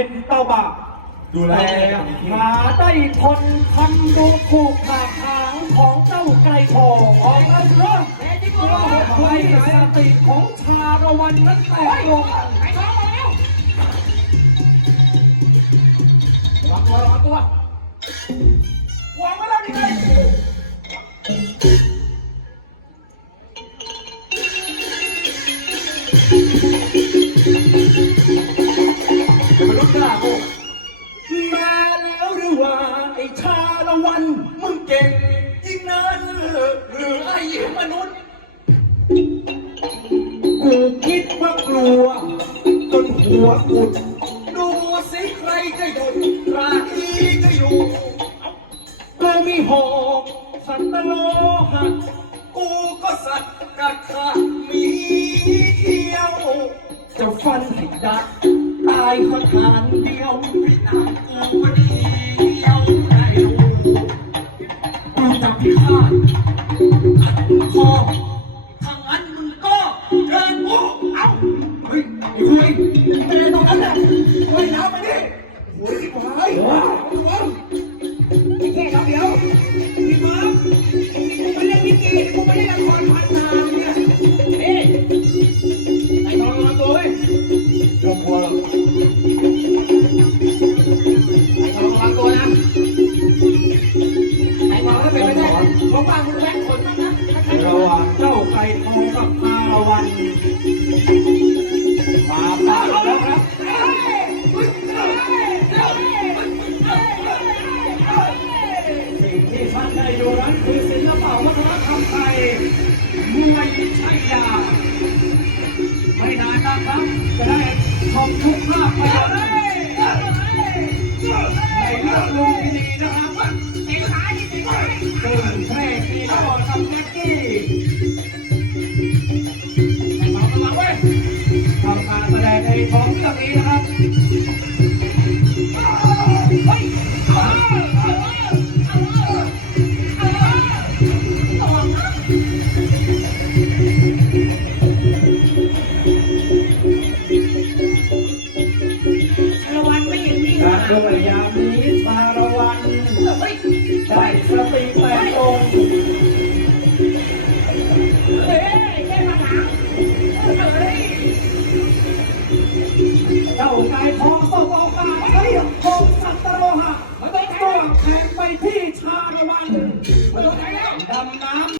เป็นเต้าบาปดูแลแต่หาได้ทนทำดูถูกขาหางของเจ้าไกรทองออกมาเริ่มแม่ที่ก็ให้สติของชาละวันนั้นแตกลงไกรทองมาแล้วระวังตัวระวังตัววางไว้แล้วนี่ไง หัวกุดดูสิใครจะหยุดใครจะอยู่กูมีหอกสัตว์โลหะกูก็สัตว์กัดขามีเที่ยว จะฟันให้ดักตายสถานเดียวพี่นางกูก็เดียวได้รู้กูจะพิฆาต โอ้ยที่ ชายาไม่นานนะครับจะได้ชมทุกภาพไปเลยในเรื่องลุงดีนะครับซึ่งแพร่ปีก่อนกับแม็กกี้ระวังระวังเว้ยทำการแสดงในท้องเรื่องนี้นะครับ ระโยยามนี้ตาระวันได้สติแปดองค์